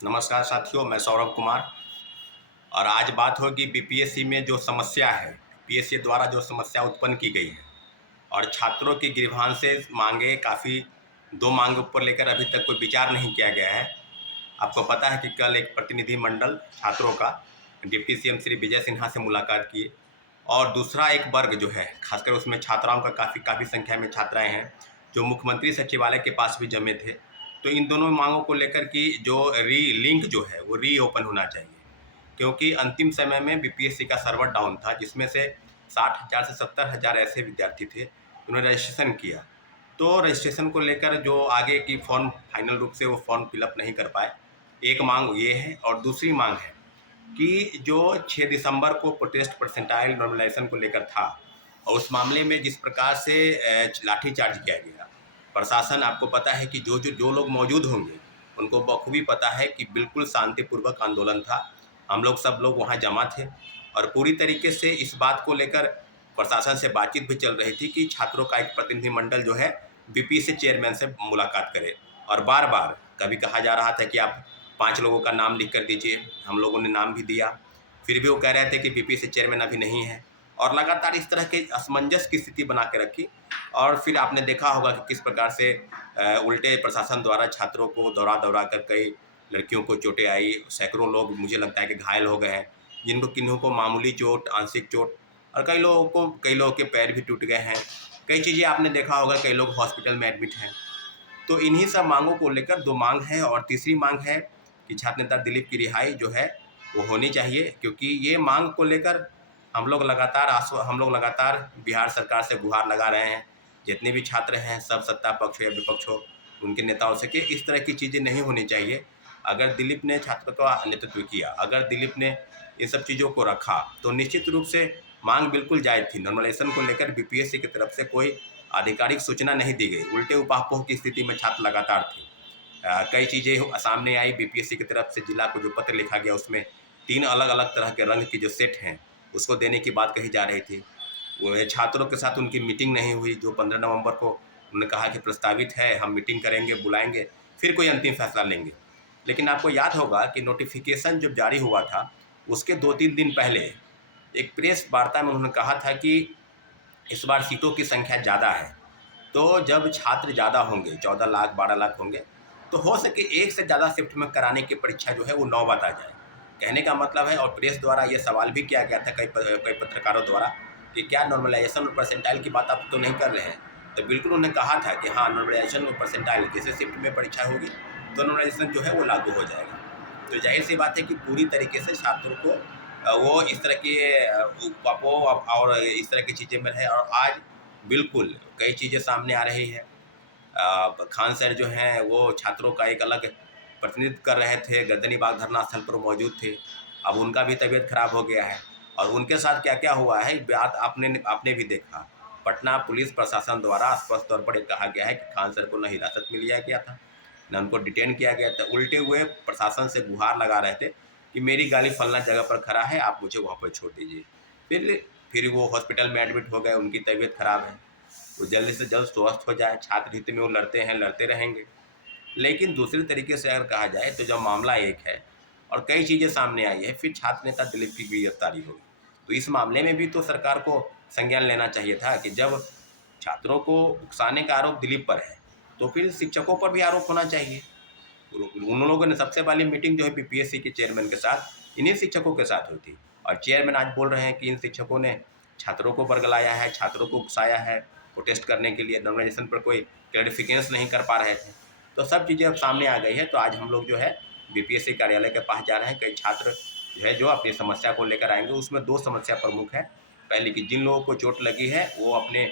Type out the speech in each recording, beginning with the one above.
नमस्कार साथियों, मैं सौरभ कुमार। और आज बात होगी बीपीएससी में जो समस्या है, पीएससी द्वारा जो समस्या उत्पन्न की गई है और छात्रों की ग्रीवांसेस मांगे काफ़ी। दो मांग ऊपर लेकर अभी तक कोई विचार नहीं किया गया है। आपको पता है कि कल एक प्रतिनिधि मंडल छात्रों का डिप्टी सीएम श्री विजय सिन्हा से मुलाकात किए और दूसरा एक वर्ग जो है, खासकर उसमें छात्राओं का काफ़ी काफ़ी संख्या में छात्राएं हैं जो मुख्यमंत्री सचिवालय के पास भी जमे थे। तो इन दोनों मांगों को लेकर की जो री लिंक जो है वो रीओपन होना चाहिए, क्योंकि अंतिम समय में बीपीएससी का सर्वर डाउन था, जिसमें से 60,000 से 70,000 ऐसे विद्यार्थी थे जिन्होंने रजिस्ट्रेशन किया। तो रजिस्ट्रेशन को लेकर जो आगे की फॉर्म फाइनल रूप से वो फॉर्म फिलअप नहीं कर पाए। एक मांग ये है और दूसरी मांग है कि जो 6 दिसंबर को प्रोटेस्ट परसेंटाइल नॉर्मलाइजेशन को लेकर था और उस मामले में जिस प्रकार से लाठीचार्ज किया गया, प्रशासन, आपको पता है कि जो लोग मौजूद होंगे उनको बखूबी पता है कि बिल्कुल शांतिपूर्वक आंदोलन था। हम लोग सब लोग वहाँ जमा थे और पूरी तरीके से इस बात को लेकर प्रशासन से बातचीत भी चल रही थी कि छात्रों का एक प्रतिनिधिमंडल जो है बीपी से चेयरमैन से मुलाकात करे। और बार बार कभी कहा जा रहा था कि आप 5 लोगों का नाम लिख कर दीजिए, हम लोगों ने नाम भी दिया, फिर भी वो कह रहे थे कि बीपी से चेयरमैन अभी नहीं है और लगातार इस तरह के असमंजस की स्थिति बना के रखी। और फिर आपने देखा होगा कि किस प्रकार से उल्टे प्रशासन द्वारा छात्रों को दौरा दौरा कर कई लड़कियों को चोटें आई, सैकड़ों लोग मुझे लगता है कि घायल हो गए हैं, जिनको किन्हों को मामूली चोट, आंशिक चोट, और कई लोगों के पैर भी टूट गए हैं। कई चीज़ें आपने देखा होगा, कई लोग हॉस्पिटल में एडमिट हैं। तो इन्हीं सब मांगों को लेकर दो मांग है और तीसरी मांग है कि छात्र नेता दिलीप की रिहाई जो है वो होनी चाहिए, क्योंकि ये मांग को लेकर हम लोग लगातार बिहार सरकार से गुहार लगा रहे हैं। जितने भी छात्र हैं, सब सत्ता पक्ष हो या विपक्ष हो, उनके नेताओं से कि इस तरह की चीज़ें नहीं होनी चाहिए। अगर दिलीप ने छात्र का नेतृत्व किया, अगर दिलीप ने इन सब चीज़ों को रखा, तो निश्चित रूप से मांग बिल्कुल जायज़ थी। नॉर्मलाइजेशन को लेकर बीपीएससी की तरफ से कोई आधिकारिक सूचना नहीं दी गई, उल्टे उपापोह की स्थिति में छात्र लगातार थे। कई चीज़ें सामने आई बीपीएससी की तरफ से। जिला को जो पत्र लिखा गया उसमें 3 अलग-अलग तरह के रंग की जो सेट हैं उसको देने की बात कही जा रही थी। वो छात्रों के साथ उनकी मीटिंग नहीं हुई, जो 15 नवंबर को उन्होंने कहा कि प्रस्तावित है, हम मीटिंग करेंगे, बुलाएंगे, फिर कोई अंतिम फैसला लेंगे। लेकिन आपको याद होगा कि नोटिफिकेशन जब जारी हुआ था उसके 2-3 दिन पहले एक प्रेस वार्ता में उन्होंने कहा था कि इस बार सीटों की संख्या ज़्यादा है, तो जब छात्र ज़्यादा होंगे, 14 लाख 12 लाख होंगे, तो हो सके एक से ज़्यादा शिफ्ट में कराने की परीक्षा जो है वो नौबत आ जाए। कहने का मतलब है, और प्रेस द्वारा ये सवाल भी किया गया था कई पत्रकारों द्वारा कि क्या नॉर्मलाइजेशन और परसेंटाइल की बात आप तो नहीं कर रहे हैं? तो बिल्कुल उन्होंने कहा था कि हाँ, नॉर्मलाइजेशन और परसेंटाइल जैसे शिफ्ट में परीक्षा होगी तो नॉर्मलाइजेशन जो है वो लागू हो जाएगा। तो ज़ाहिर-सी बात है कि पूरी तरीके से छात्रों को वो इस तरह के उपवापों और इस तरह की चीज़ें में रहे। और आज बिल्कुल कई चीज़ें सामने आ रही है। खान सर जो हैं वो छात्रों का एक अलग प्रतिनिधित्व कर रहे थे, गर्दनी बाग धरना स्थल पर मौजूद थे। अब उनका भी तबीयत खराब हो गया है और उनके साथ क्या-क्या हुआ है, बात आपने भी देखा। पटना पुलिस प्रशासन द्वारा स्पष्ट तौर पर ये कहा गया है कि खान सर को न हिरासत में लिया गया था, न उनको डिटेन किया गया था। उल्टे हुए प्रशासन से गुहार लगा रहे थे कि मेरी गाड़ी फलाना जगह पर खड़ा है, आप मुझे वहाँ पर छोड़ दीजिए। फिर वो हॉस्पिटल में एडमिट हो गए, उनकी तबीयत खराब है। वो जल्द से जल्द स्वस्थ हो जाए। छात्र हित में वो लड़ते हैं, लड़ते रहेंगे। लेकिन दूसरे तरीके से अगर कहा जाए तो जब मामला एक है और कई चीज़ें सामने आई है, फिर छात्र नेता दिलीप की गिरफ्तारी होगी, तो इस मामले में भी तो सरकार को संज्ञान लेना चाहिए था कि जब छात्रों को उकसाने का आरोप दिलीप पर है, तो फिर शिक्षकों पर भी आरोप होना चाहिए। उन लोगों ने सबसे पहले मीटिंग जो है बीपीएससी के चेयरमैन के साथ इन्हीं शिक्षकों के साथ हुई थी और चेयरमैन आज बोल रहे हैं कि इन शिक्षकों ने छात्रों को बरगलाया है, छात्रों को उकसाया है प्रोटेस्ट करने के लिए, नॉर्मलाइजेशन पर कोई क्लैरिफिकेशन नहीं कर पा रहे थे। तो सब चीज़ें अब सामने आ गई है। तो आज हम लोग जो है बीपीएससी कार्यालय के पास जा रहे हैं। कई छात्र जो है जो अपनी समस्या को लेकर आएंगे। उसमें 2 समस्या प्रमुख है। पहले कि जिन लोगों को चोट लगी है वो अपने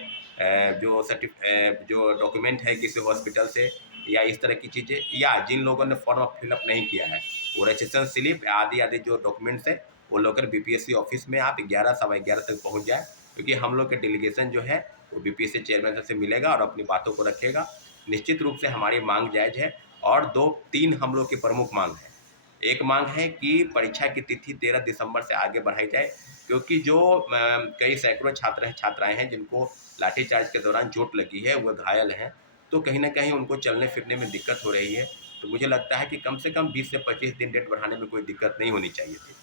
जो डॉक्यूमेंट है किसी हॉस्पिटल से या इस तरह की चीज़ें, या जिन लोगों ने फॉर्म फिलअप नहीं किया है वो रजिस्ट्रेशन स्लिप आदि आदि जो डॉक्यूमेंट्स है वो लेकर बीपीएससी ऑफिस में आप 11 सवा 11 तक पहुंच जाए, क्योंकि हम लोग के डेलीगेशन जो है वो बीपीएससी चेयरमैन से मिलेगा और अपनी बातों को रखेगा। निश्चित रूप से हमारी मांग जायज़ है और 2-3 हम लोग की प्रमुख मांग है। एक मांग है कि परीक्षा की तिथि 13 दिसंबर से आगे बढ़ाई जाए, क्योंकि जो कई सैकड़ों छात्र हैं, छात्राएं हैं जिनको लाठीचार्ज के दौरान चोट लगी है, वो घायल हैं, तो कहीं न कहीं उनको चलने फिरने में दिक्कत हो रही है। तो मुझे लगता है कि कम से कम 20 से 25 दिन डेट बढ़ाने में कोई दिक्कत नहीं होनी चाहिए थी।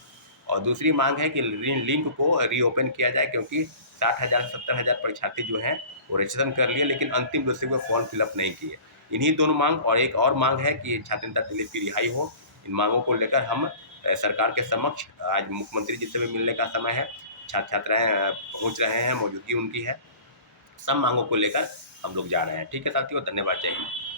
और दूसरी मांग है कि लिंक को रीओपन किया जाए, क्योंकि 60,000 70,000 परीक्षार्थी जो हैं वो रजिस्ट्रेशन कर लिए, लेकिन अंतिम रूप से वो फॉर्म फिलअप नहीं किए। इन्हीं दोनों मांग, और एक और मांग है कि छात्र नेता दिलीप की रिहाई हो। इन मांगों को लेकर हम सरकार के समक्ष आज मुख्यमंत्री जी से भी मिलने का समय है। छात्र छात्राएं पहुंच रहे हैं, मौजूदगी उनकी है। सब मांगों को लेकर हम लोग जा रहे हैं। ठीक है साथियों, धन्यवाद, जय हिंद।